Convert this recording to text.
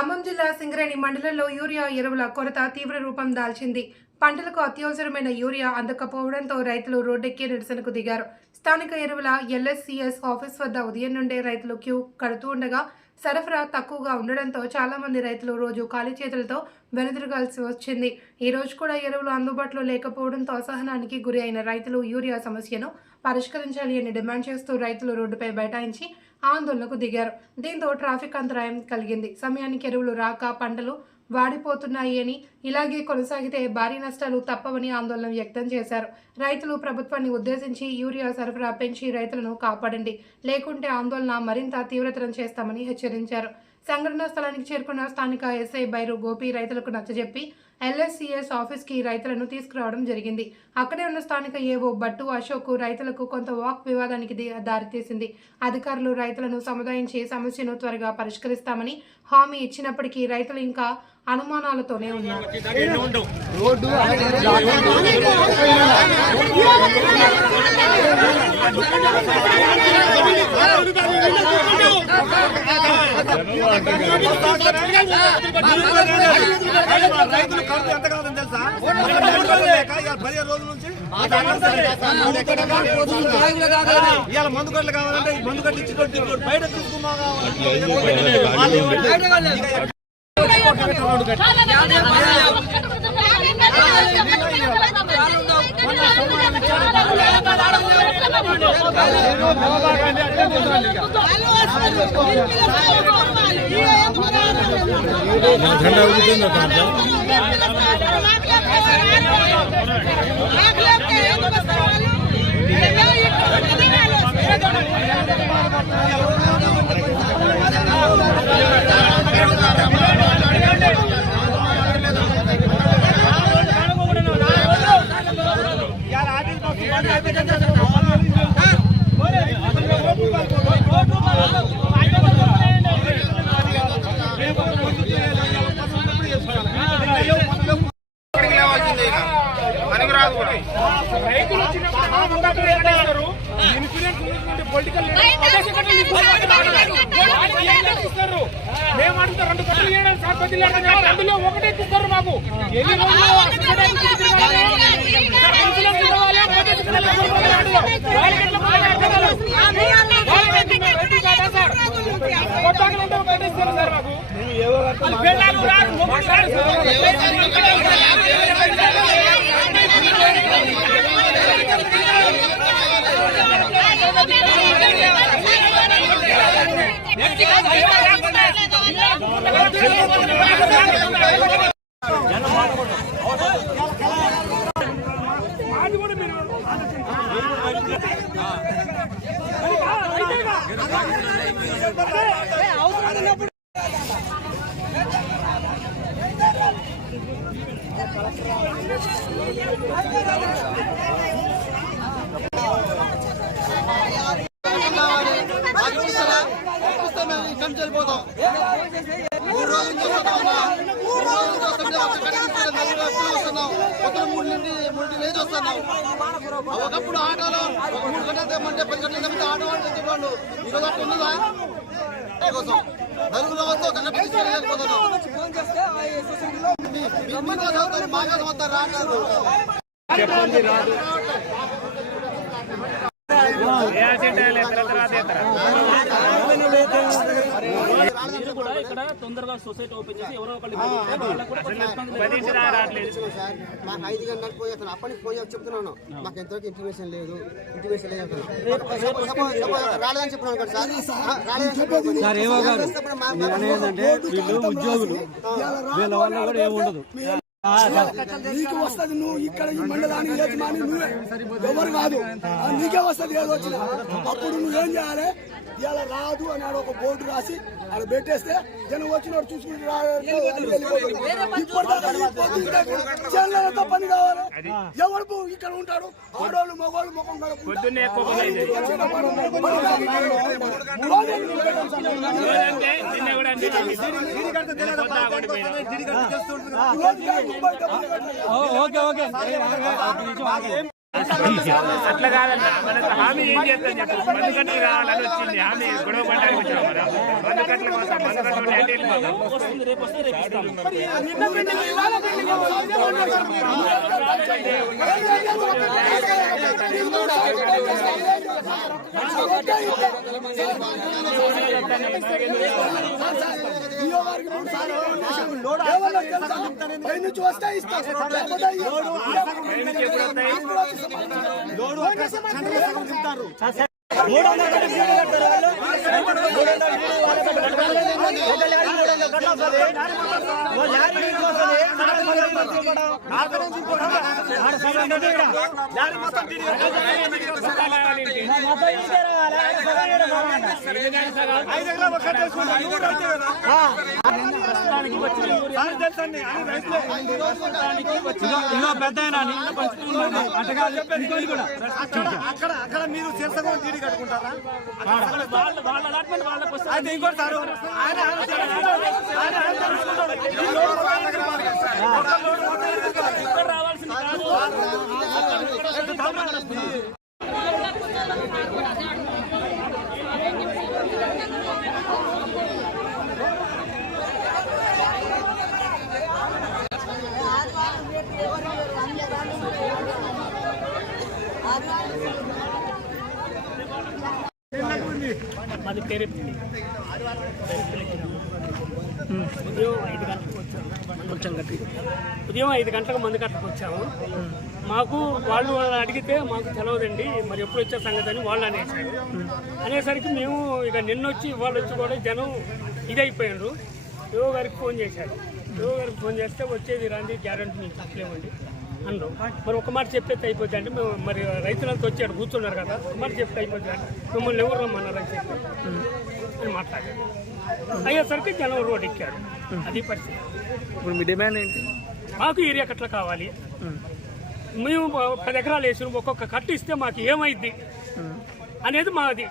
ఖమ్మం జిల్లా సింగరేణి మండలంలో యూరియా ఎరువుల కొరత తీవ్ర రూపం దాల్చింది. పంటలకు అత్యవసరమైన యూరియా అందకపోవడంతో రైతులు రోడ్డెక్కి నిరసనకు దిగారు. స్థానిక ఎరువుల ఎల్ఎస్సిఎస్ ఆఫీస్ వద్ద ఉదయం నుండే రైతులు క్యూ కడుతూ ఉండగా సరఫరా తక్కువగా ఉండడంతో చాలామంది రైతులు రోజు ఖాళీ చేతులతో వెనుదిరగాల్సి వచ్చింది. ఈ రోజు కూడా ఎరువులు అందుబాటులో లేకపోవడంతో అసహనానికి గురి అయిన రైతులు యూరియా సమస్యను పరిష్కరించాలి అని డిమాండ్ చేస్తూ రైతులు రోడ్డుపై బైఠాయించి ఆందోళనకు దిగారు. దీంతో ట్రాఫిక్ అంతరాయం కలిగింది. సమయానికి ఎరువులు రాక పంటలు వాడిపోతున్నాయి అని ఇలాగే కొనసాగితే భారీ నష్టాలు తప్పవని ఆందోళన వ్యక్తం చేశారు. రైతులు ప్రభుత్వాన్ని ఉద్దేశించి యూరియా సరఫరా పెంచి రైతులను కాపాడండి. లేకుంటే ఆందోళన మరింత తీవ్రతరం చేస్తామని హెచ్చరించారు. సంఘటనా స్థలానికి చేరుకున్న స్థానిక ఎస్ఐ బైరు గోపి రైతులకు నచ్చజెప్పి ఎల్ఎస్సిఎస్ ఆఫీస్కి రైతులను తీసుకురావడం జరిగింది. అక్కడే ఉన్న స్థానిక ఏవో బట్టు అశోక్ రైతులకు కొంత వాక్ వివాదానికి దారితీసింది. అధికారులు రైతులను సముదాయించి సమస్యను త్వరగా పరిష్కరిస్తామని హామీ ఇచ్చినప్పటికీ రైతులు ఇంకా అనుమానాలతోనే ఉన్నారు. రైతులు ఖర్చు ఎంత కాదని తెలుసా పదిహేను రోజుల నుంచి ఇవాళ మందు కట్టలు కావాలంటే మందు ఇచ్చి బయట తీసుకున్నాం ঝান্ডা উঠে না మేము అడుగుతాం రెండు కట్టలు ఇవ్వడం సార్ పది లీటర్లు కాదు. అందులో ఒకటే ఇస్తారు మాకు ఎన్ని రోజులు అసలు తిరగాలి? సార్ ఇన్సూరెన్స్ ఇవ్వాలి, పదేసి కట్టలు ఇవ్వాలి అంటున్నాం. వాళ్ళకి ఎట్లా పోవాలి అర్థం కాదు. వాళ్ళకి ఎట్లా రైతు కాదా సార్? కొట్టాలి అంటే ఒకటే ఇస్తారు సార్ మాకు. వాళ్ళు పెళ్ళాలు రారు, మొగుడు మూడు మూడు నుండి లేచి వస్తున్నాం ఒకప్పుడు ఆటోలో ఒక మూడు గంటలు తెమ్మంటే పది గంటలు తెమ్మంటే ఆటో వాళ్ళు తెచ్చేవాళ్ళు ఈరోజు అట్లా ఉన్నదా కోసం నలుగురు వస్తే ఒక గంట తీసుకొని బాగా వస్తారు, మా కోసం మీరు కూడా ఇక్కడ తొందరగా సొసైటీ ఓపెన్ చేసి ఎవరో ఒకళ్ళు సార్ మాకు ఐదు గంటలకు పోయి అతను అప్పటి నుంచి పోయి చెప్తున్నాను. మాకు ఎంతవరకు ఇంటిమేషన్ లేదు. ఇంటిమేషన్ లేదు రాలేదని చెప్పినాను కదా సార్. వీళ్ళు ఉద్యోగులు. వీళ్ళ వల్ల కూడా ఏముండదు నీకు వస్తది నువ్వు ఇక్కడ ఈ మండలానికి యజమాని నువ్వే ఎవరు కాదు నీకే వస్తది ఏదో వచ్చిన అప్పుడు నువ్వేం చేయాలి ఇలా రాదు అని ఆడ ఒక బోర్డు రాసి ఆడ పెట్టేస్తే జనం వచ్చినోడు చూసుకుని ఇప్పటిదాకా పని కావాలి ఎవరు ఇక్కడ ఉంటాడు ఆడవాళ్ళు మగవాళ్ళు ముఖం కడుపు ఓకే ఓకే. అట్లా కాదన్న. మనకు హామీ ఏం చేస్తాం చెప్పు. మందు కట్టలు కావాలని వచ్చింది. హామీ గొడవ పడ్డానికి వచ్చాం మనం. మందు కట్టలు కోసం మందు కట్టలు అంటే వెళ్ళిపోతాం వస్తుంది వస్తే రేపు ఇస్తాము పెద్ద కూడా అక్కడ అక్కడ మీరు శీర్షకం టీడీ కట్టుకుంటారా అయితే ఇంకోటి సార్ ఆయన రావాల్సింది మాది ఉదయం ఐదు గంటలకు వచ్చాము. కొంచెం గట్టి ఉదయం ఐదు గంటలకు మందు కట్టకు వచ్చాము. మాకు వాళ్ళు అడిగితే మాకు తెలవదండి మరి ఎప్పుడు వచ్చే సంగతి అని వాళ్ళు అనేసారు అనేసరికి మేము ఇక నిన్న వచ్చి వాళ్ళు వచ్చి కూడా జనం ఇదైపోయారు యువ గారికి ఫోన్ చేశారు. యువ గారికి ఫోన్ చేస్తే వచ్చేది రండి గ్యారంటీ మేము చెప్పలేమండి. అన్నారు. మరి ఒక మాట చెప్పేది అయిపోద్ది అంటే మేము మరి రైతులంతా వచ్చాడు కూర్చున్నారు కదా. ఒక మాట చెప్తే అయిపోద్ది అంటే మిమ్మల్ని ఎవరు రమ్మన్నారు అని చెప్పి అని మాట్లాడారు. అయ్యేసరికి జనం రోడ్ ఎక్కారు అది పరిస్థితి. ఇప్పుడు మీ డిమాండ్ ఏంటి? మాకు ఏరియా కట్ల కావాలి. మేము. పది ఎకరాలు వేసి ఒక్కొక్క కట్టు ఇస్తే మాకు ఏమైద్ది అనేది మాది.